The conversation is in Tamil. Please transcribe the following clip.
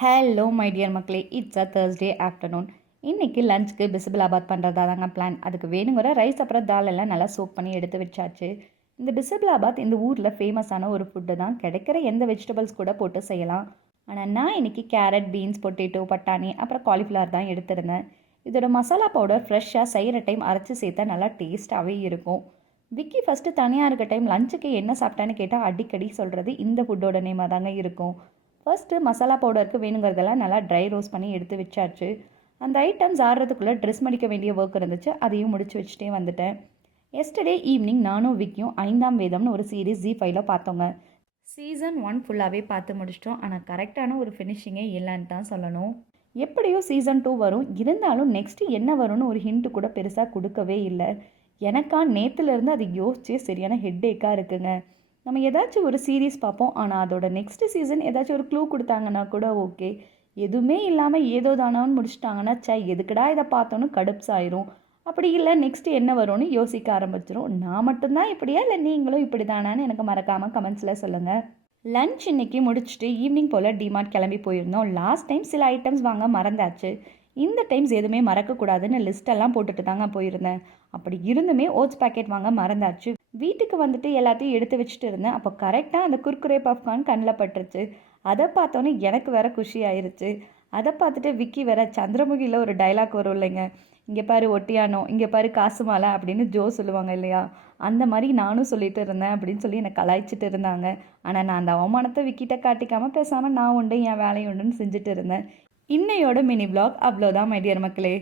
ஹலோ மை டியர் மக்களே, இட்ஸ் அ தேர்ஸ்டே ஆஃப்டர்நூன். இன்றைக்கி லஞ்சுக்கு பிசிபிளாபாத் பண்ணுறதா தாங்க பிளான். அதுக்கு வேணுங்கிற ரைஸ் அப்புறம் தால் எல்லாம் நல்லா சோப் பண்ணி எடுத்து வச்சாச்சு. இந்த பிசிபிளாபாத் இந்த ஊரில் ஃபேமஸான ஒரு ஃபுட்டு தான். கிடைக்கிற எந்த வெஜிடபிள்ஸ் கூட போட்டு செய்யலாம். ஆனால் நான் இன்றைக்கி கேரட், பீன்ஸ், பொட்டேட்டோ, பட்டாணி அப்புறம் காலிஃப்ளவர் தான் எடுத்திருந்தேன். இதோட மசாலா பவுடர் ஃப்ரெஷ்ஷாக செய்கிற டைம் அரைச்சி சேர்த்தா நல்லா டேஸ்ட்டாகவே இருக்கும். விக்கி ஃபஸ்ட்டு தனியாக இருக்க டைம் லஞ்சுக்கு என்ன சாப்பிட்டான்னு கேட்டால் அடிக்கடி சொல்கிறது இந்த ஃபுட்டோட நேமாக தாங்க இருக்கும். ஃபர்ஸ்ட்டு மசாலா பவுடருக்கு வேணுங்கிறதெல்லாம் நல்லா ட்ரை ரோஸ்ட் பண்ணி எடுத்து வச்சாச்சு. அந்த ஐட்டம்ஸ் ஆடுறதுக்குள்ளே ட்ரெஸ் மடிக்க வேண்டிய ஒர்க் இருந்துச்சு, அதையும் முடிச்சு வச்சுட்டே வந்துட்டேன். எஸ்டர்டே ஈவினிங் நானும் விக்கியும் 5ஆம் வேதம்னு ஒரு சீரீஸ் ZEE5ல பார்த்தோங்க. சீசன் 1 ஃபுல்லாகவே பார்த்து முடிச்சிட்டோம். ஆனால் கரெக்டான ஒரு ஃபினிஷிங்கே இல்லைன்னு தான் சொல்லணும். எப்படியோ சீசன் 2 வரும், இருந்தாலும் நெக்ஸ்ட்டு என்ன வரும்னு ஒரு ஹிண்ட்டு கூட பெருசாக கொடுக்கவே இல்லை. எனக்கா நேற்றுலேருந்து அது யோசிச்சே சரியான ஹெட்டேக்காக இருக்குங்க. நம்ம ஏதாச்சும் ஒரு சீரீஸ் பார்ப்போம், ஆனால் அதோட நெக்ஸ்ட் சீசன் ஏதாச்சும் ஒரு க்ளூ கொடுத்தாங்கன்னா கூட ஓகே. எதுவுமே இல்லாமல் ஏதோ தானான்னு முடிச்சிட்டாங்கன்னா எதுக்குடா இதை பார்த்தோன்னு கடுப்ஸாயிரும். அப்படி இல்லை நெக்ஸ்ட்டு என்ன வரும்னு யோசிக்க ஆரம்பிச்சிடும். நான் மட்டும்தான் இப்படியா இல்லை நீங்களும் இப்படி தானான்னு எனக்கு மறக்காமல் கமெண்ட்ஸில் சொல்லுங்கள். லன்ச் இன்றைக்கி முடிச்சுட்டு ஈவினிங் போல் டிமார்ட் கிளம்பி போயிருந்தோம். லாஸ்ட் டைம் சில ஐட்டம்ஸ் வாங்க மறந்தாச்சு. இந்த டைம்ஸ் எதுவுமே மறக்கக்கூடாதுன்னு லிஸ்ட்டெல்லாம் போட்டுட்டு தாங்க போயிருந்தேன். அப்படி இருந்துமே ஓட்ஸ் பேக்கெட் வாங்க மறந்தாச்சு. வீட்டுக்கு வந்துட்டு எல்லாத்தையும் எடுத்து வச்சுட்டு இருந்தேன். அப்போ கரெக்டாக அந்த குர்குரே பப்கார்ன் கண்ணில் பட்டுருச்சு. அதை பார்த்தோன்னே எனக்கு வேற குஷி ஆயிடுச்சு. அதை பார்த்துட்டு விக்கி வேற சந்திரமுகியில் ஒரு டைலாக் வரும் இல்லைங்க, இங்கே பாரு ஒட்டியானோ, இங்கே பாரு காசு மாலை அப்படின்னு ஜோ சொல்லுவாங்க இல்லையா, அந்த மாதிரி நானும் சொல்லிட்டு இருந்தேன் அப்படின்னு சொல்லி என்னை கலாய்ச்சிட்டு இருந்தாங்க. ஆனால் நான் அந்த அவமானத்தை விக்கிட்ட காட்டிக்காமல் பேசாமல் நான் உண்டு என் வேலையை உண்டுன்னு செஞ்சுட்டு இருந்தேன். இன்னையோட மினி vlog அவ்வளோதான் மை டியர் மக்களே.